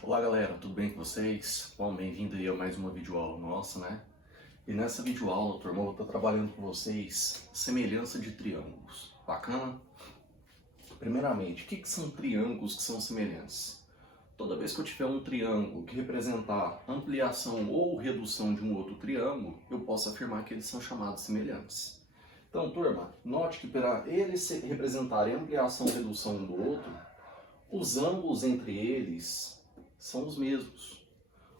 Olá galera, tudo bem com vocês? Bom, bem-vindo aí a mais uma videoaula nossa, né? E nessa videoaula, turma, eu vou estar trabalhando com vocês semelhança de triângulos. Bacana? Primeiramente, o que são triângulos que são semelhantes? Toda vez que eu tiver um triângulo que representar ampliação ou redução de um outro triângulo, eu posso afirmar que eles são chamados semelhantes. Então, turma, note que para eles representarem ampliação ou redução um do outro, os ângulos entre eles são os mesmos.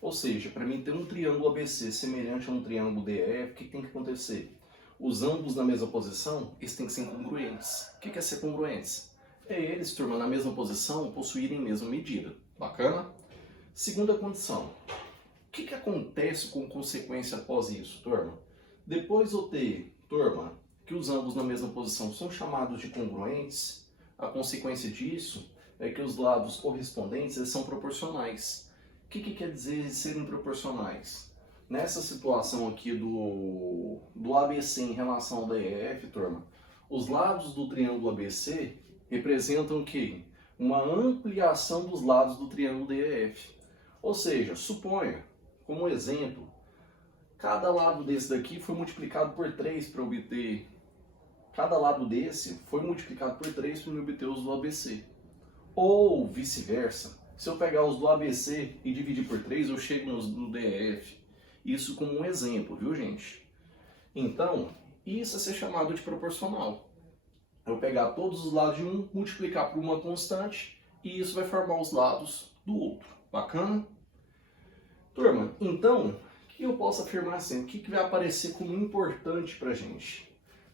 Ou seja, para mim ter um triângulo ABC semelhante a um triângulo DEF, o que tem que acontecer? Os ângulos na mesma posição, eles têm que ser congruentes. O que é ser congruentes? É eles, turma, na mesma posição, possuírem a mesma medida. Bacana? Segunda condição. O que acontece com consequência após isso, turma? Depois eu ter, turma, que os ângulos na mesma posição são chamados de congruentes, a consequência disso é que os lados correspondentes eles são proporcionais. O que quer dizer serem proporcionais? Nessa situação aqui do ABC em relação ao DEF, turma, os lados do triângulo ABC representam o quê? Uma ampliação dos lados do triângulo DEF. Ou seja, suponha, como exemplo, cada lado desse daqui foi multiplicado por 3 para obter... Cada lado desse foi multiplicado por 3 para obter os do ABC. Ou vice-versa. Se eu pegar os do ABC e dividir por 3, eu chego no DEF. Isso como um exemplo, viu, gente? Então, isso é ser chamado de proporcional. Eu pegar todos os lados de um, multiplicar por uma constante, e isso vai formar os lados do outro. Bacana? Turma, então, o que eu posso afirmar assim? O que vai aparecer como importante pra gente?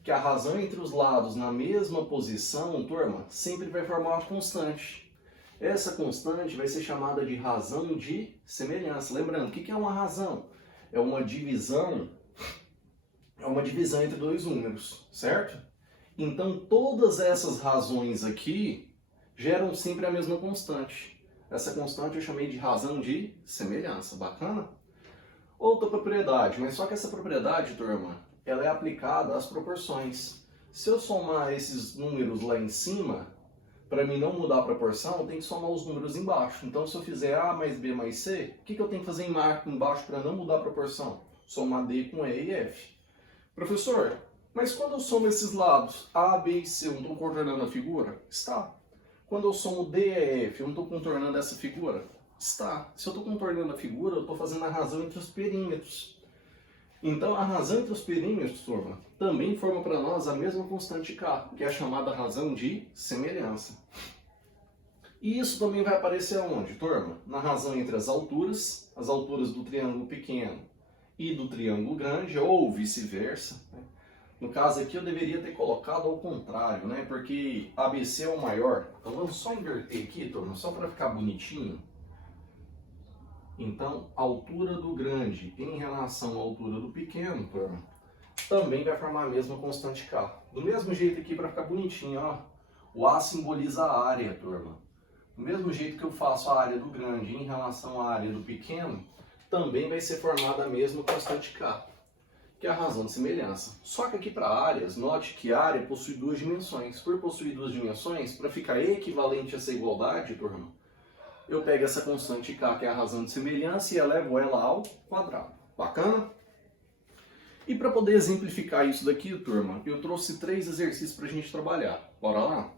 Que a razão entre os lados na mesma posição, turma, sempre vai formar uma constante. Essa constante vai ser chamada de razão de semelhança. Lembrando, o que é uma razão? É uma divisão entre dois números, certo? Então, todas essas razões aqui geram sempre a mesma constante. Essa constante eu chamei de razão de semelhança. Bacana? Outra propriedade, mas só que essa propriedade, turma, ela é aplicada às proporções. Se eu somar esses números lá em cima, para mim não mudar a proporção, eu tenho que somar os números embaixo. Então, se eu fizer A mais B mais C, o que eu tenho que fazer embaixo para não mudar a proporção? Somar D com E e F. Professor, mas quando eu somo esses lados, A, B e C, eu não estou contornando a figura? Está. Quando eu somo D e F, eu não estou contornando essa figura? Está. Se eu estou contornando a figura, eu estou fazendo a razão entre os perímetros. Então, a razão entre os perímetros, turma, também forma para nós a mesma constante K, que é a chamada razão de semelhança. E isso também vai aparecer aonde, turma? Na razão entre as alturas do triângulo pequeno e do triângulo grande, ou vice-versa. No caso aqui, eu deveria ter colocado ao contrário, né? Porque ABC é o maior. Então, vamos só inverter aqui, turma, só para ficar bonitinho. Então, a altura do grande em relação à altura do pequeno, turma, também vai formar a mesma constante K. Do mesmo jeito aqui, para ficar bonitinho, ó, o A simboliza a área, turma. Do mesmo jeito que eu faço a área do grande em relação à área do pequeno, também vai ser formada a mesma constante K, que é a razão de semelhança. Só que aqui para áreas, note que a área possui duas dimensões. Por possuir duas dimensões, para ficar equivalente a essa igualdade, turma, eu pego essa constante K, que é a razão de semelhança, e elevo ela ao quadrado. Bacana? E para poder exemplificar isso daqui, turma, eu trouxe 3 exercícios para a gente trabalhar. Bora lá?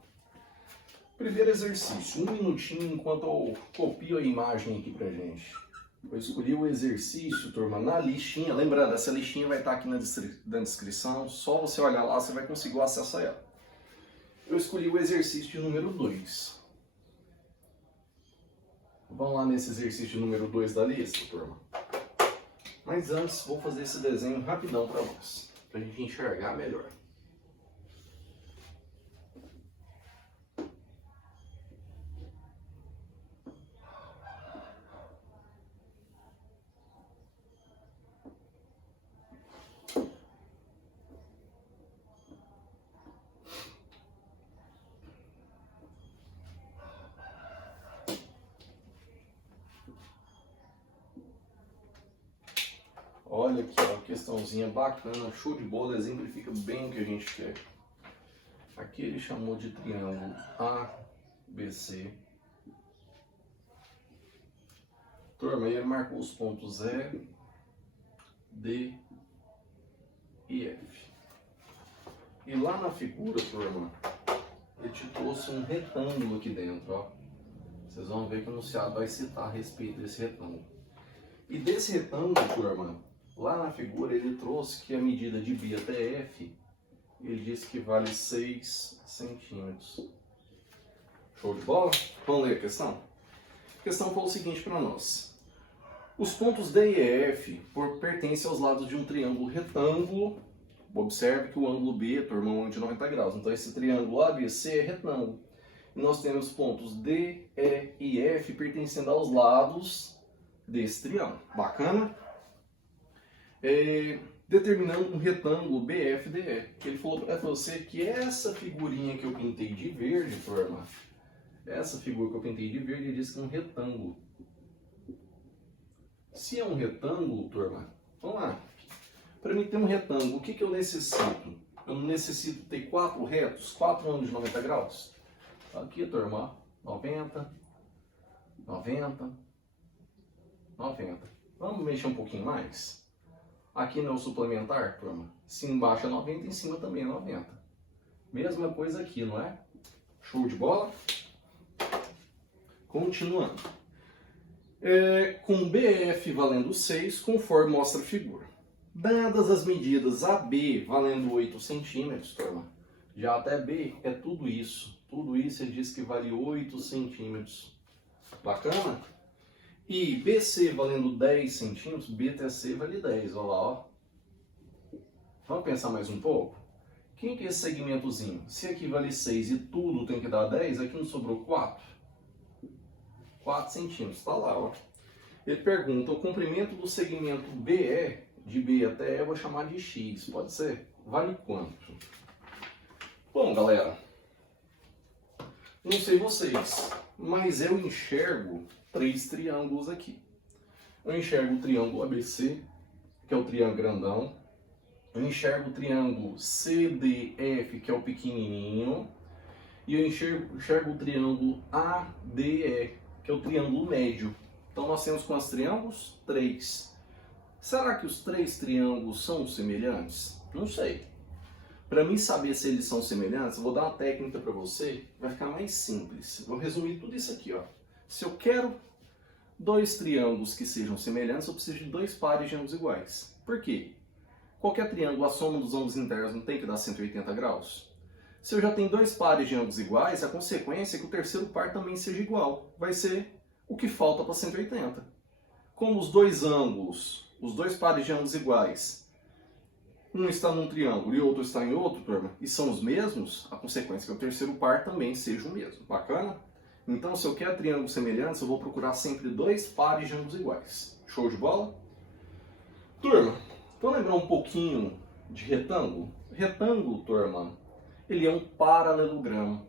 Primeiro exercício, 1 minutinho enquanto eu copio a imagem aqui pra gente. Eu escolhi o exercício, turma, na listinha. Lembrando, essa listinha vai estar aqui na descrição. Só você olhar lá, você vai conseguir acesso a ela. Eu escolhi o exercício número 2. Vamos lá nesse exercício número 2 da lista, turma. Mas antes, vou fazer esse desenho rapidão para nós, para a gente enxergar melhor. Olha aqui, ó, questãozinha bacana, show de bola, exemplifica bem o que a gente quer. Aqui ele chamou de triângulo ABC. Turma, ele marcou os pontos E, D e F. E lá na figura, turma, ele te trouxe um retângulo aqui dentro, ó. Vocês vão ver que o enunciado vai citar a respeito desse retângulo. E desse retângulo, turma, lá na figura ele trouxe que a medida de B até F, ele disse que vale 6 centímetros. Show de bola? Vamos ler a questão? A questão foi o seguinte para nós. Os pontos D e F pertencem aos lados de um triângulo retângulo. Observe que o ângulo B, turma, é um ângulo de 90 graus. Então esse triângulo ABC é retângulo. E nós temos pontos D, E e F pertencendo aos lados desse triângulo. Bacana? Determinando um retângulo BFDE. Ele falou para você que essa figurinha que eu pintei de verde, turma, essa figura que eu pintei de verde, ele diz que é um retângulo. Se é um retângulo, turma, vamos lá. Para mim ter um retângulo, o que eu necessito? Eu necessito ter 4 retos, 4 ângulos de 90 graus. Aqui, turma, 90, 90, 90. Vamos mexer um pouquinho mais? Aqui não é o suplementar, turma. Se embaixo é 90, em cima também é 90. Mesma coisa aqui, não é? Show de bola? Continuando. Com BF valendo 6, conforme mostra a figura. Dadas as medidas AB valendo 8 centímetros, turma, já até B é tudo isso. Tudo isso ele diz que vale 8 centímetros. Bacana? E BC valendo 10 centímetros, BTC vale 10. Olha lá, ó. Vamos pensar mais um pouco? Quem que é esse segmentozinho? Se aqui vale 6 e tudo tem que dar 10, aqui não sobrou 4? 4 centímetros, está lá, ó. Ele pergunta, o comprimento do segmento BE, de B até E, eu vou chamar de X, pode ser? Vale quanto? Bom, galera, não sei vocês, mas eu enxergo 3 triângulos aqui. Eu enxergo o triângulo ABC, que é o triângulo grandão. Eu enxergo o triângulo CDF, que é o pequenininho. E eu enxergo o triângulo ADE, que é o triângulo médio. Então nós temos quantos triângulos? 3. Será que os 3 triângulos são semelhantes? Não sei. Para mim saber se eles são semelhantes, eu vou dar uma técnica para você, vai ficar mais simples. Vou resumir tudo isso aqui, ó. Se eu quero 2 triângulos que sejam semelhantes, eu preciso de 2 pares de ângulos iguais. Por quê? Qualquer triângulo, a soma dos ângulos internos não tem que dar 180 graus? Se eu já tenho 2 pares de ângulos iguais, a consequência é que o terceiro par também seja igual. Vai ser o que falta para 180. Como os 2 ângulos, os 2 pares de ângulos iguais, um está num triângulo e outro está em outro, turma, e são os mesmos, a consequência é que o terceiro par também seja o mesmo. Bacana? Então, se eu quero triângulos semelhantes, eu vou procurar sempre 2 pares de ângulos iguais. Show de bola? Turma, vamos lembrar um pouquinho de retângulo? Retângulo, turma, ele é um paralelogramo.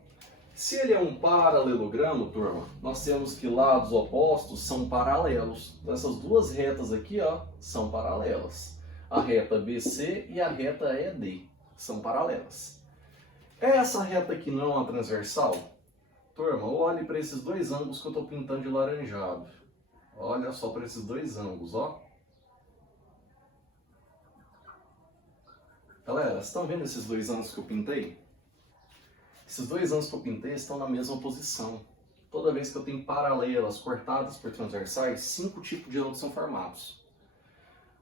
Se ele é um paralelogramo, turma, nós temos que lados opostos são paralelos. Então, essas duas retas aqui, ó, são paralelas. A reta BC e a reta ED são paralelas. Essa reta aqui não é uma transversal? Turma, olhe para esses 2 ângulos que eu estou pintando de laranjado. Olha só para esses 2 ângulos, ó. Galera, vocês estão vendo esses 2 ângulos que eu pintei? Esses 2 ângulos que eu pintei estão na mesma posição. Toda vez que eu tenho paralelas cortadas por transversais, 5 tipos de ângulos são formados.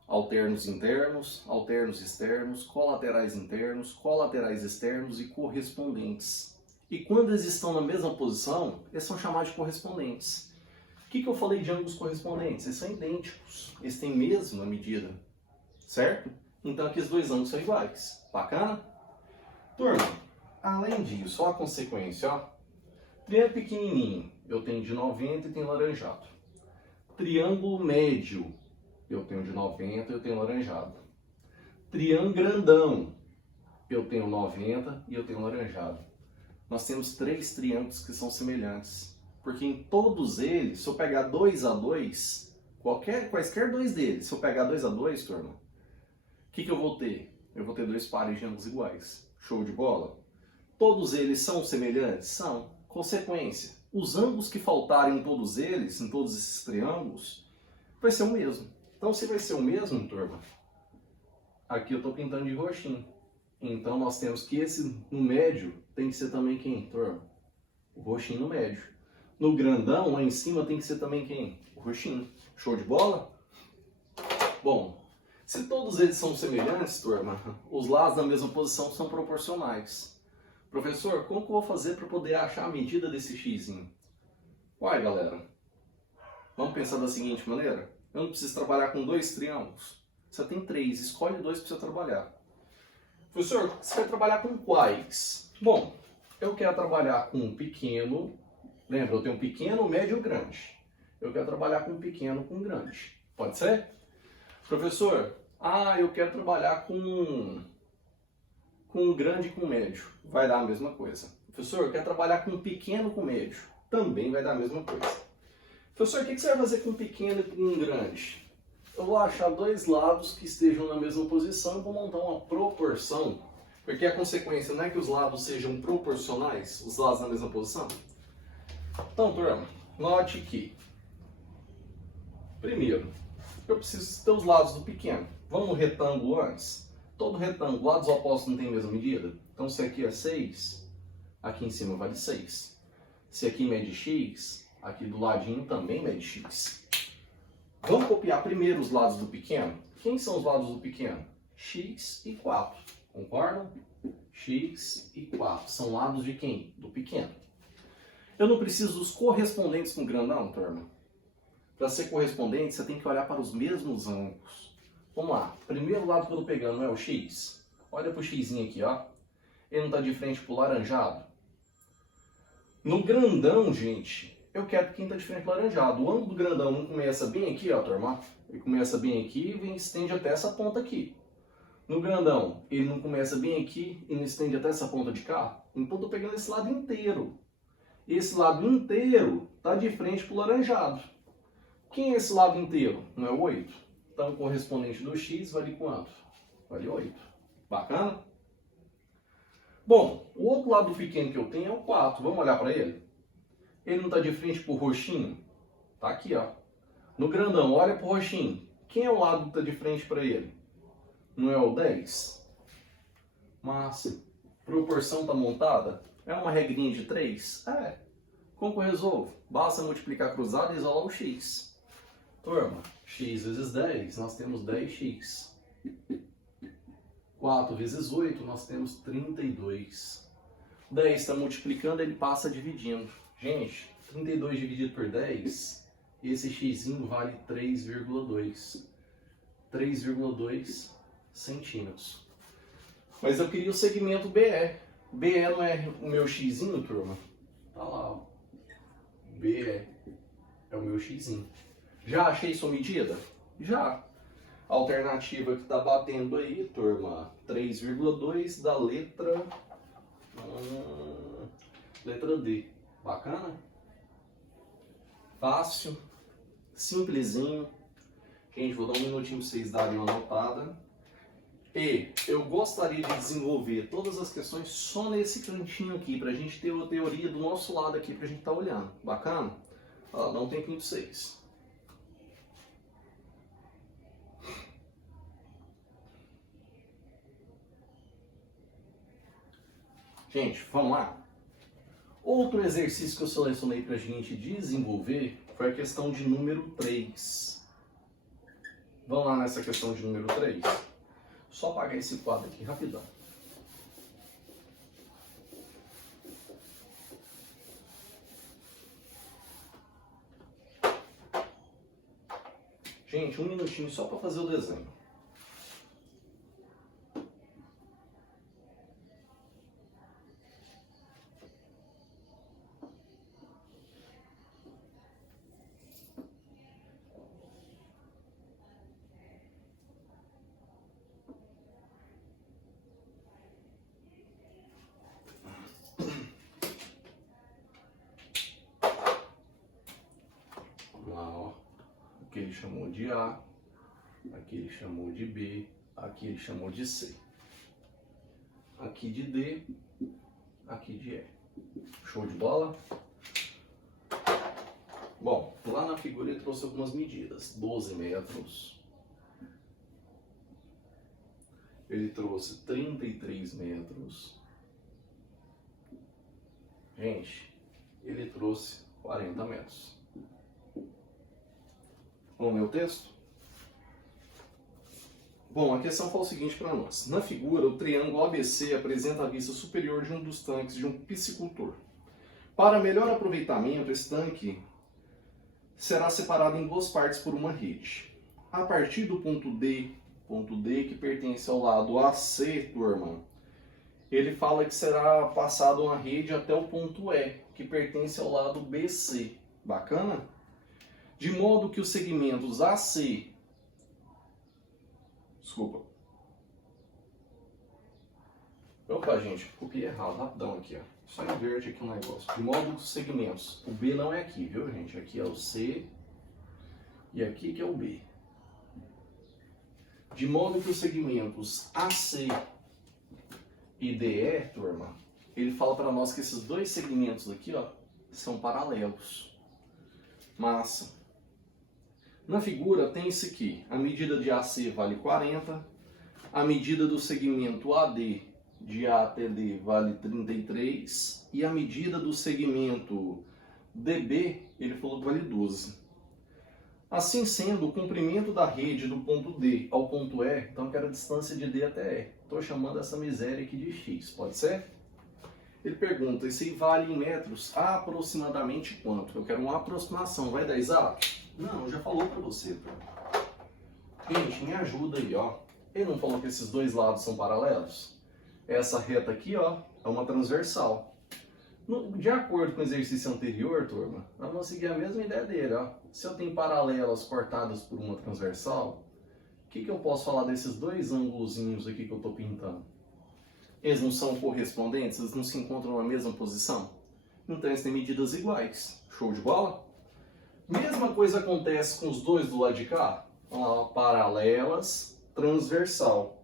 Alternos internos, alternos externos, colaterais internos, colaterais externos e correspondentes. E quando eles estão na mesma posição, eles são chamados de correspondentes. O que eu falei de ângulos correspondentes? Eles são idênticos, eles têm a mesma medida, certo? Então aqui os 2 ângulos são iguais. Bacana? Turma, além disso, olha a consequência, ó. Triângulo pequenininho, eu tenho de 90 e tenho laranjado. Triângulo médio, eu tenho de 90 e eu tenho laranjado. Triângulo grandão, eu tenho 90 e eu tenho laranjado. Nós temos 3 triângulos que são semelhantes. Porque em todos eles, se eu pegar 2 a 2, quaisquer 2 deles, se eu pegar 2 a 2, turma, o que eu vou ter? Eu vou ter 2 pares de ângulos iguais. Show de bola? Todos eles são semelhantes? São. Consequência, os ângulos que faltarem em todos eles, em todos esses triângulos, vai ser o mesmo. Então, se vai ser o mesmo, turma, aqui eu estou pintando de roxinho. Então, nós temos que esse no médio tem que ser também quem, turma? O roxinho no médio. No grandão, lá em cima, tem que ser também quem? O roxinho. Show de bola? Bom, se todos eles são semelhantes, turma, os lados da mesma posição são proporcionais. Professor, como que eu vou fazer para poder achar a medida desse xzinho? Uai, galera, vamos pensar da seguinte maneira. Eu não preciso trabalhar com 2 triângulos. Você tem 3, escolhe 2 para você trabalhar. Professor, você vai trabalhar com quais? Bom, eu quero trabalhar com um pequeno. Lembra, eu tenho um pequeno, médio e grande. Eu quero trabalhar com um pequeno com um grande. Pode ser? Professor, eu quero trabalhar com um grande com médio. Vai dar a mesma coisa. Professor, eu quero trabalhar com um pequeno com médio. Também vai dar a mesma coisa. Professor, o que você vai fazer com um pequeno e com um grande? Eu vou achar 2 lados que estejam na mesma posição e vou montar uma proporção. Porque a consequência não é que os lados sejam proporcionais, os lados na mesma posição? Então, turma, note que, primeiro, eu preciso ter os lados do pequeno. Vamos no retângulo antes? Todo retângulo, lados opostos não tem a mesma medida? Então, se aqui é 6, aqui em cima vale 6. Se aqui mede x, aqui do ladinho também mede x. Vamos copiar primeiro os lados do pequeno? Quem são os lados do pequeno? X e 4. Concordam? X e 4. São lados de quem? Do pequeno. Eu não preciso dos correspondentes com o grandão, turma. Para ser correspondente, você tem que olhar para os mesmos ângulos. Vamos lá. Primeiro lado que eu estou pegando é o x. Olha para o xzinho aqui, ó. Ele não está de frente para o laranjado? No grandão, gente, eu quero que quem está de frente para o laranjado. O ângulo do grandão não começa bem aqui, ó, turma. Ele começa bem aqui e vem, estende até essa ponta aqui. No grandão, ele não começa bem aqui e não estende até essa ponta de cá. Então, eu estou pegando esse lado inteiro. Esse lado inteiro está de frente para o laranjado. Quem é esse lado inteiro? Não é o 8? Então, o correspondente do x vale quanto? Vale 8. Bacana? Bom, o outro lado pequeno que eu tenho é o 4. Vamos olhar para ele? Ele não está de frente para o roxinho? Está aqui, ó. No grandão, olha para o roxinho. Quem é o lado que está de frente para ele? Não é o 10? Mas, proporção está montada? É uma regrinha de 3? É. Como que eu resolvo? Basta multiplicar cruzado e isolar o x. Turma, x vezes 10, nós temos 10x. 4 vezes 8, nós temos 32. 10 está multiplicando, ele passa dividindo. Gente, 32 dividido por 10, esse xzinho vale 3,2. 3,2 centímetros. Mas eu queria o segmento BE. BE não é o meu xzinho, turma? Tá lá, ó. BE é o meu xzinho. Já achei sua medida? Já. A alternativa que está batendo aí, turma, 3,2 da letra D. Bacana? Fácil, simplesinho. Gente, vou dar um minutinho para vocês darem uma notada. E eu gostaria de desenvolver todas as questões só nesse cantinho aqui, para a gente ter a teoria do nosso lado aqui, para a gente estar olhando. Bacana? Ó, dá um tempinho para vocês. Gente, vamos lá. Outro exercício que eu selecionei para a gente desenvolver foi a questão de número 3. Vamos lá nessa questão de número 3? Só apagar esse quadro aqui rapidão. Gente, um minutinho só para fazer o desenho. Aqui ele chamou de A, aqui ele chamou de B, aqui ele chamou de C. Aqui de D, aqui de E. Show de bola? Bom, lá na figura ele trouxe algumas medidas. 12 metros. Ele trouxe 33 metros. Gente, ele trouxe 40 metros. Vamos ler o texto? Bom, a questão fala o seguinte para nós. Na figura, o triângulo ABC apresenta a vista superior de um dos tanques de um piscicultor. Para melhor aproveitamento, esse tanque será separado em duas partes por uma rede. A partir do ponto D, que pertence ao lado AC, turma, ele fala que será passado uma rede até o ponto E, que pertence ao lado BC. Bacana? De modo que os segmentos AC... Desculpa. Opa, gente, copiei errado, rapidão aqui, ó. Só inverte aqui o negócio. De modo que os segmentos... O B não é aqui, viu, gente? Aqui é o C e aqui que é o B. De modo que os segmentos AC e DE, turma, ele fala para nós que esses dois segmentos aqui, ó, são paralelos. Massa. Na figura tem esse aqui. A medida de AC vale 40. A medida do segmento AD de A até D vale 33. E a medida do segmento DB, ele falou que vale 12. Assim sendo, o comprimento da rede do ponto D ao ponto E, então que era a distância de D até E. Estou chamando essa miséria aqui de X, pode ser? Ele pergunta, isso aí vale em metros aproximadamente quanto? Eu quero uma aproximação, vai dar exato? Não, já falou para você, tá? Gente, me ajuda aí, ó. Ele não falou que esses dois lados são paralelos? Essa reta aqui, ó, é uma transversal. De acordo com o exercício anterior, turma, nós vamos seguir a mesma ideia dele, ó. Se eu tenho paralelas cortadas por uma transversal, o que eu posso falar desses dois ângulozinhos aqui que eu estou pintando? Eles não são correspondentes? Eles não se encontram na mesma posição? Então eles têm medidas iguais. Show de bola? Mesma coisa acontece com os dois do lado de cá. Vamos lá, paralelas, transversal.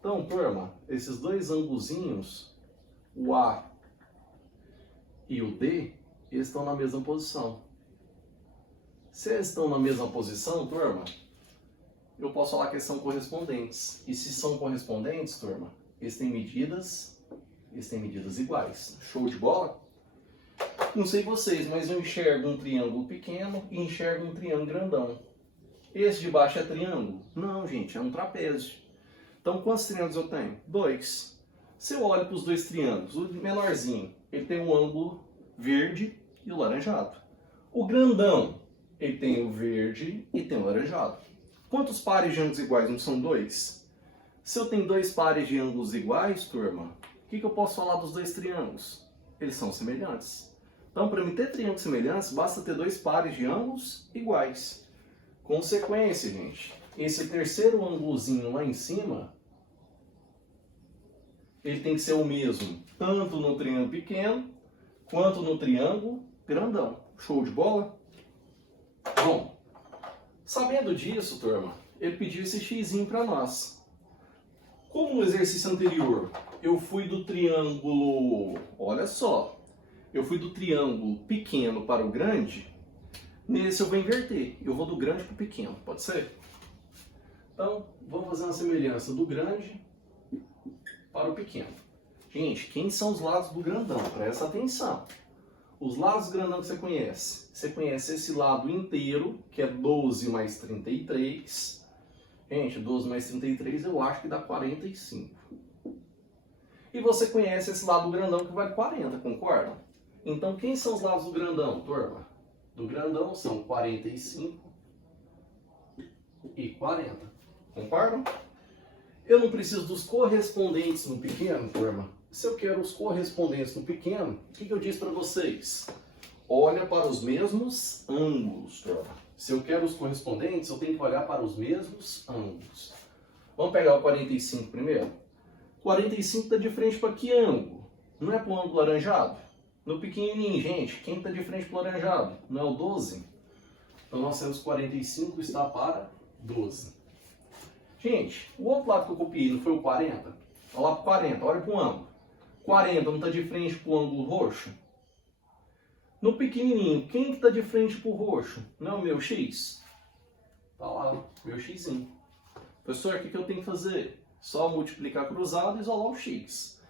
Então, turma, esses dois ângulozinhos, o A e o D, eles estão na mesma posição. Se eles estão na mesma posição, turma, eu posso falar que eles são correspondentes. E se são correspondentes, turma, eles têm medidas iguais. Show de bola? Não sei vocês, mas eu enxergo um triângulo pequeno e enxergo um triângulo grandão. Esse de baixo é triângulo? Não, gente, é um trapézio. Então, quantos triângulos eu tenho? 2. Se eu olho para os dois triângulos, o menorzinho, ele tem um ângulo verde e o laranjado. O grandão, ele tem o verde e tem o laranjado. Quantos pares de ângulos iguais? Não são 2? Se eu tenho dois pares de ângulos iguais, turma, o que eu posso falar dos dois triângulos? Eles são semelhantes. Então, para mim ter triângulos semelhantes, basta ter dois pares de ângulos iguais. Consequência, gente, esse terceiro ângulozinho lá em cima, ele tem que ser o mesmo, tanto no triângulo pequeno, quanto no triângulo grandão. Show de bola? Bom, sabendo disso, turma, ele pediu esse xizinho para nós. Como no exercício anterior, eu fui do triângulo, olha só, eu fui do triângulo pequeno para o grande, nesse eu vou inverter, eu vou do grande para o pequeno, pode ser? Então, vamos fazer uma semelhança do grande para o pequeno. Gente, quem são os lados do grandão? Presta atenção. Os lados do grandão que você conhece. Você conhece esse lado inteiro, que é 12 mais 33. Gente, 12 mais 33 eu acho que dá 45. E você conhece esse lado do grandão que vale 40, concorda? Então, quem são os lados do grandão, turma? Do grandão são 45 e 40. Concordam? Eu não preciso dos correspondentes no pequeno, turma. Se eu quero os correspondentes no pequeno, o que eu disse para vocês? Olha para os mesmos ângulos, turma. Se eu quero os correspondentes, eu tenho que olhar para os mesmos ângulos. Vamos pegar o 45 primeiro? 45 está de frente para que ângulo? Não é para o ângulo laranjado? No pequenininho, gente, quem está de frente para o laranjado? Não é o 12? Então nós temos 45 está para 12. Gente, o outro lado que eu copiei não foi o 40? Olha lá para o 40, olha para o ângulo. 40 não está de frente para o ângulo roxo? No pequenininho, quem que está de frente para o roxo? Não é o meu X? Tá lá, meu Xzinho. Professor, o que eu tenho que fazer? Só multiplicar cruzado e isolar o X.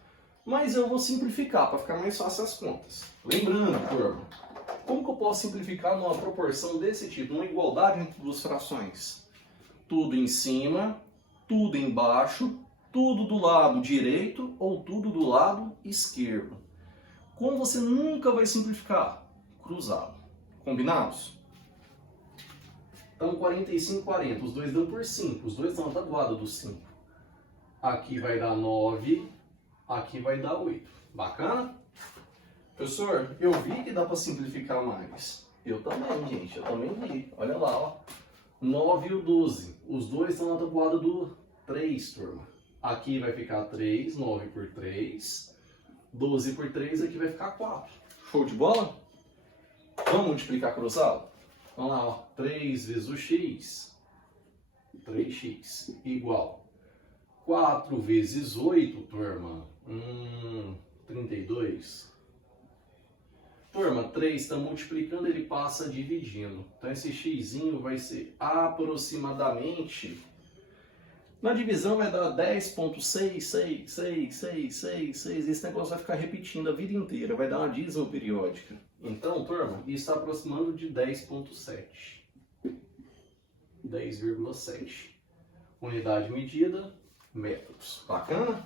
Mas eu vou simplificar para ficar mais fácil as contas. Lembrando, turma, como que eu posso simplificar numa proporção desse tipo, numa igualdade entre duas frações? Tudo em cima, tudo embaixo, tudo do lado direito ou tudo do lado esquerdo. Como você nunca vai simplificar? Cruzado. Combinados? Então 45, 40. Os dois dão por 5. Os dois dão a tabuada dos 5. Aqui vai dar 9. Aqui vai dar 8. Bacana? Professor, eu vi que dá para simplificar mais. Eu também, gente. Eu também vi. Olha lá, ó. 9 e o 12. Os dois estão na tabuada do 3, turma. Aqui vai ficar 3. 9 por 3. 12 por 3. Aqui vai ficar 4. Show de bola? Vamos multiplicar cruzado? Vamos lá, ó. 3 vezes o x. 3x igual 4 vezes 8, turma. 32. Turma, 3 está multiplicando, ele passa dividindo. Então esse xzinho vai ser aproximadamente... Na divisão vai dar 10,66666. Esse negócio vai ficar repetindo a vida inteira, vai dar uma dízima periódica. Então, turma, isso está aproximando de 10,7. 10,7. Unidade medida, metros. Bacana?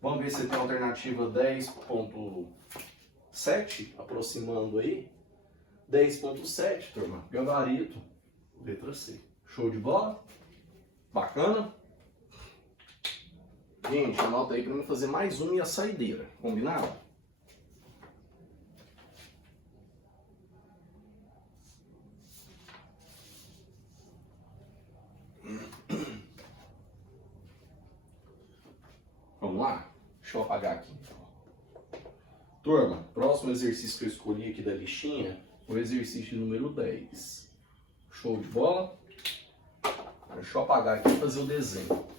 Vamos ver se tem a alternativa 10,7, aproximando aí. 10,7, turma. Gabarito, letra C. Show de bola? Bacana? Gente, anota aí para mim fazer mais um e a saideira. Combinado? Vamos lá? Deixa eu apagar aqui. Turma, próximo exercício que eu escolhi aqui da listinha foi o exercício número 10. Show de bola? Deixa eu apagar aqui e fazer o desenho.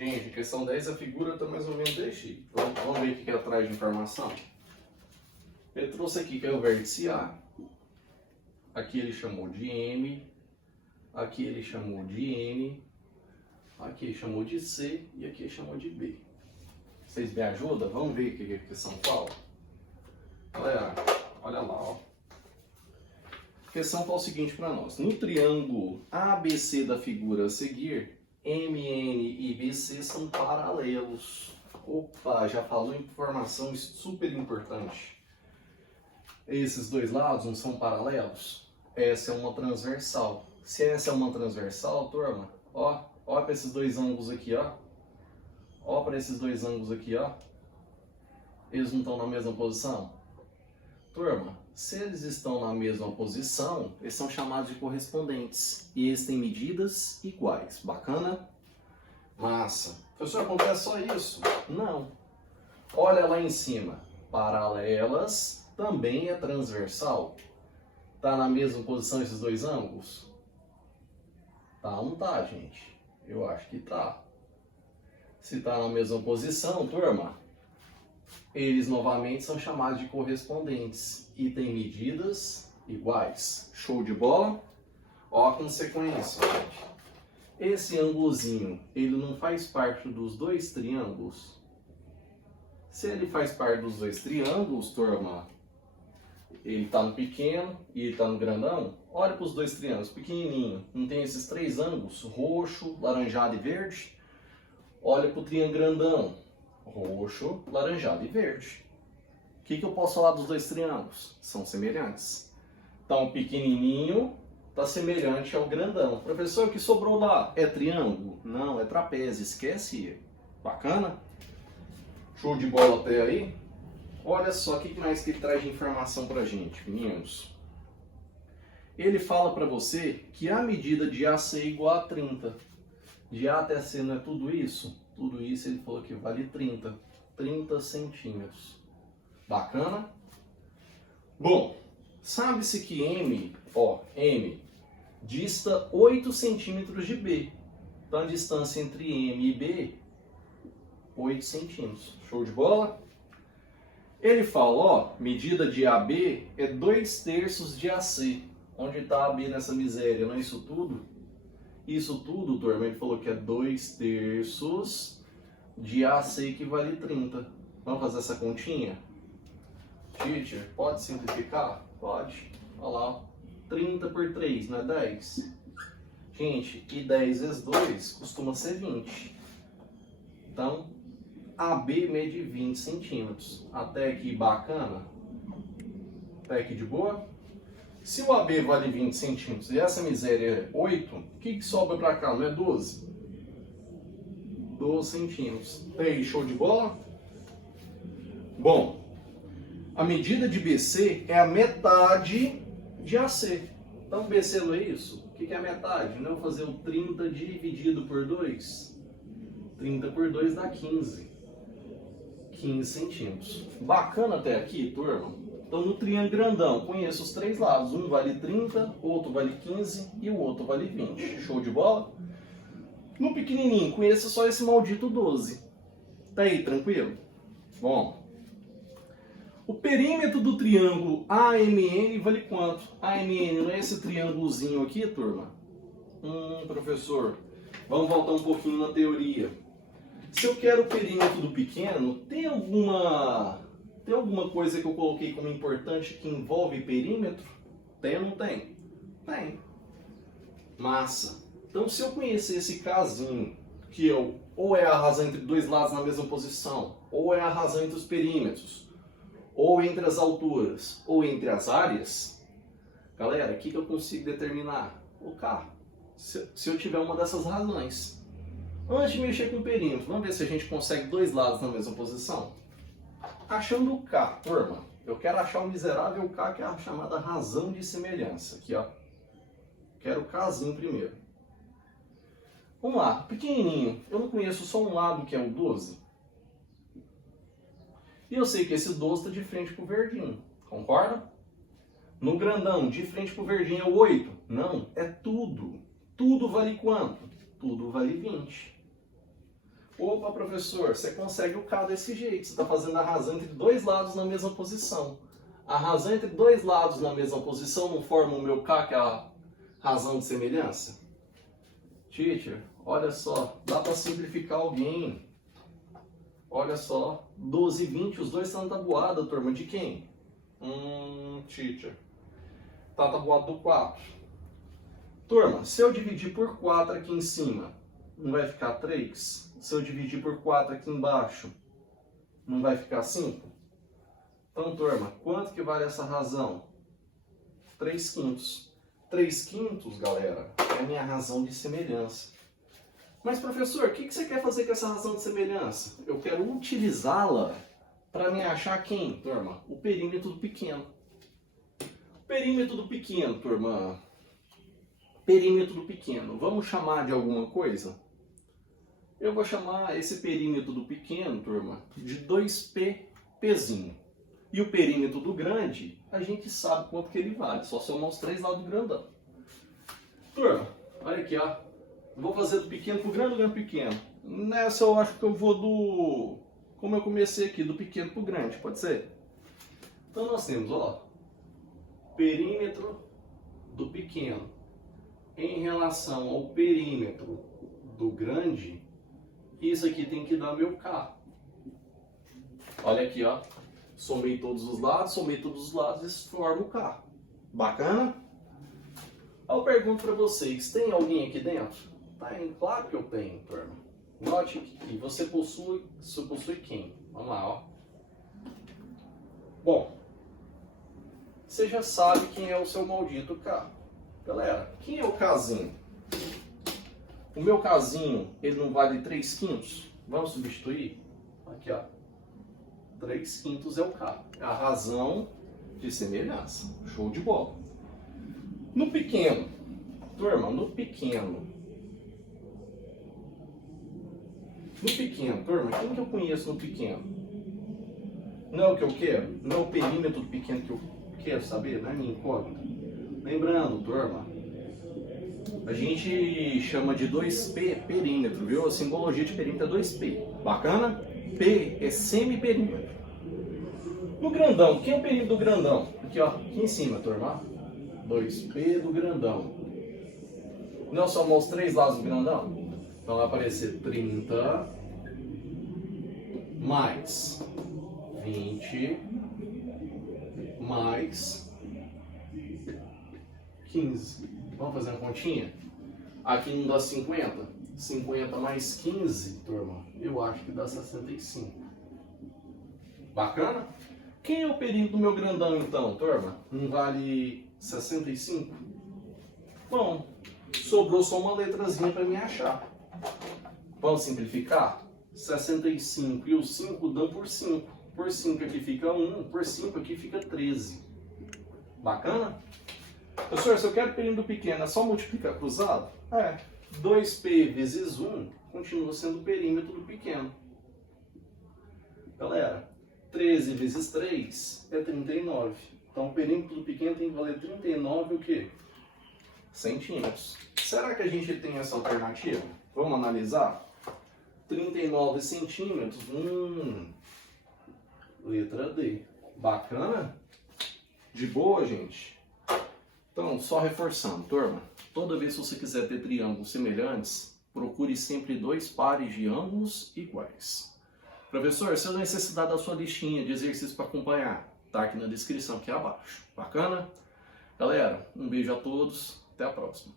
Gente, questão 10, a figura está mais ou menos desse jeito. Vamos ver o que ela traz de informação. Ele trouxe aqui que é o vértice A. Aqui ele chamou de M. Aqui ele chamou de N. Aqui ele chamou de C. E aqui ele chamou de B. Vocês me ajudam? Vamos ver o que a questão fala? Galera, olha lá, ó. A questão fala o seguinte para nós. No triângulo ABC da figura a seguir, MN e BC são paralelos. Opa, já falou informação super importante. Esses dois lados não são paralelos? Essa é uma transversal. Se essa é uma transversal, turma, ó, olha para esses dois ângulos aqui, ó. Ó para esses dois ângulos aqui, ó. Eles não estão na mesma posição? Turma, se eles estão na mesma posição, eles são chamados de correspondentes. E eles têm medidas iguais. Bacana? Massa. Professor, acontece só isso? Não. Olha lá em cima. Paralelas também é transversal. Tá na mesma posição esses dois ângulos? Tá ou não tá, gente? Eu acho que tá. Se tá na mesma posição, turma, eles novamente são chamados de correspondentes e têm medidas iguais. Show de bola? Ó a consequência, gente. Esse ângulozinho, ele não faz parte dos dois triângulos? Se ele faz parte dos dois triângulos, turma, ele está no pequeno e ele está no grandão, olha para os dois triângulos, pequenininho, não tem esses três ângulos, roxo, laranjado e verde? Olha para o triângulo grandão, roxo, laranjado e verde. O que eu posso falar dos dois triângulos? São semelhantes. Então, pequenininho está semelhante ao grandão. Professor, o que sobrou lá é triângulo? Não, é trapézio, esquece. Bacana? Show de bola até aí? Olha só o que mais que ele traz de informação pra gente, meninos. Ele fala para você que a medida de AC é igual a 30. De A até C não é tudo isso? Tudo isso ele falou que vale 30. 30 centímetros. Bacana? Bom, sabe-se que M dista 8 centímetros de B. Então a distância entre M e B, 8 centímetros. Show de bola? Ele fala, ó, medida de AB é 2/3 de AC. Onde está AB nessa miséria? Não é isso tudo? Isso tudo, turma, ele falou que é 2/3 de AC que vale 30. Vamos fazer essa continha? Teacher, pode simplificar? Pode. Olha lá, 30 por 3, não é 10? Gente, e 10 vezes 2 costuma ser 20. Então, AB mede 20 centímetros. Até aqui bacana? Até aqui de boa? Se o AB vale 20 centímetros e essa miséria é 8, o que sobra para cá? Não é 12? 12 centímetros. E aí, show de bola? Bom, a medida de BC é a metade de AC. Então, BC não é isso? O que é a metade? Não é eu fazer o 30 dividido por 2? 30 por 2 dá 15. 15 centímetros. Bacana até aqui, turma? Então, no triângulo grandão, conheço os três lados. Um vale 30, outro vale 15 e o outro vale 20. Show de bola? No pequenininho, conheço só esse maldito 12. Tá aí, tranquilo? Bom, o perímetro do triângulo AMN vale quanto? AMN não é esse triângulozinho aqui, turma? Professor, vamos voltar um pouquinho na teoria. Se eu quero o perímetro do pequeno, tem alguma coisa que eu coloquei como importante que envolve perímetro? Tem ou não tem? Tem. Massa. Então, se eu conhecer esse casinho, que ou é a razão entre dois lados na mesma posição, ou é a razão entre os perímetros, ou entre as alturas, ou entre as áreas, galera, o que eu consigo determinar? O K. Se eu tiver uma dessas razões. Antes de mexer com o perímetro, vamos ver se a gente consegue dois lados na mesma posição? Achando o K, turma, eu quero achar o miserável K, que é a chamada razão de semelhança. Aqui, ó. Quero o Kzinho primeiro. Vamos lá, pequenininho. Eu não conheço só um lado, que é o 12. E eu sei que esse 12 está de frente pro verdinho. Concorda? No grandão, de frente pro verdinho é o 8. Não, é tudo. Tudo vale quanto? Tudo vale 20. Opa, professor, você consegue o K desse jeito. Você está fazendo a razão entre dois lados na mesma posição. A razão entre dois lados na mesma posição não forma o meu K, que é a razão de semelhança? Teacher, olha só, dá para simplificar alguém. Olha só, 12 e 20, os dois estão na tabuada, turma, de quem? Teacher. Tá a tabuada do 4. Turma, se eu dividir por 4 aqui em cima, não vai ficar 3? Se eu dividir por 4 aqui embaixo, não vai ficar 5? Então, turma, quanto que vale essa razão? 3/5. 3/5, galera, é a minha razão de semelhança. Mas, professor, o que você quer fazer com essa razão de semelhança? Eu quero utilizá-la para me achar quem, turma? O perímetro do pequeno. O perímetro do pequeno, turma. Perímetro do pequeno. Vamos chamar de alguma coisa? Eu vou chamar esse perímetro do pequeno, turma, de 2P, Pzinho. E o perímetro do grande, a gente sabe quanto que ele vale. Só somar os três lados do grandão. Turma, olha aqui, ó. Vou fazer do pequeno pro grande, do grande pro pequeno. Nessa eu acho que eu vou do... Como eu comecei aqui, do pequeno pro grande, pode ser? Então nós temos, ó, perímetro do pequeno em relação ao perímetro do grande, isso aqui tem que dar meu K. Olha aqui, ó. Somei todos os lados, isso forma o K. Bacana? Aí eu pergunto para vocês, tem alguém aqui dentro? Tem, claro que eu tenho, turma. Note que você possui quem? Vamos lá, ó. Bom, você já sabe quem é o seu maldito K. Galera, quem é o casinho? O meu casinho, ele não vale 3/5? Vamos substituir? Aqui, ó. 3/5 é o K. É a razão de semelhança. Show de bola. No pequeno, turma, no pequeno, turma, quem que eu conheço no pequeno? Não é o que eu quero? Não é o perímetro do pequeno que eu quero saber? Não é minha incógnita? Lembrando, turma, a gente chama de 2P perímetro, viu? A simbologia de perímetro é 2P. Bacana? P é semiperímetro. No grandão, quem é o perímetro do grandão? Aqui, ó, aqui em cima, turma. 2P do grandão. Não somam os 3 lados do grandão? Então vai aparecer 30 mais 20 mais 15. Vamos fazer uma continha? Aqui não dá 50. 50 mais 15, turma, eu acho que dá 65. Bacana? Quem é o perímetro do meu grandão então, turma? Não vale 65? Bom, sobrou só uma letrazinha para me achar. Vamos simplificar? 65 e o 5 dão por 5. Por 5 aqui fica 1, por 5 aqui fica 13. Bacana? Professor, se eu quero perímetro pequeno, é só multiplicar cruzado? 2P vezes 1 continua sendo o perímetro do pequeno. Galera, 13 vezes 3 é 39. Então o perímetro do pequeno tem que valer 39 o quê? Centímetros. Será que a gente tem essa alternativa? Vamos analisar? 39 centímetros. Letra D. Bacana? De boa, gente? Então, só reforçando, turma. Toda vez que você quiser ter triângulos semelhantes, procure sempre 2 pares de ângulos iguais. Professor, se eu necessitar da sua listinha de exercícios para acompanhar, tá aqui na descrição aqui abaixo. Bacana? Galera, um beijo a todos. Até a próxima.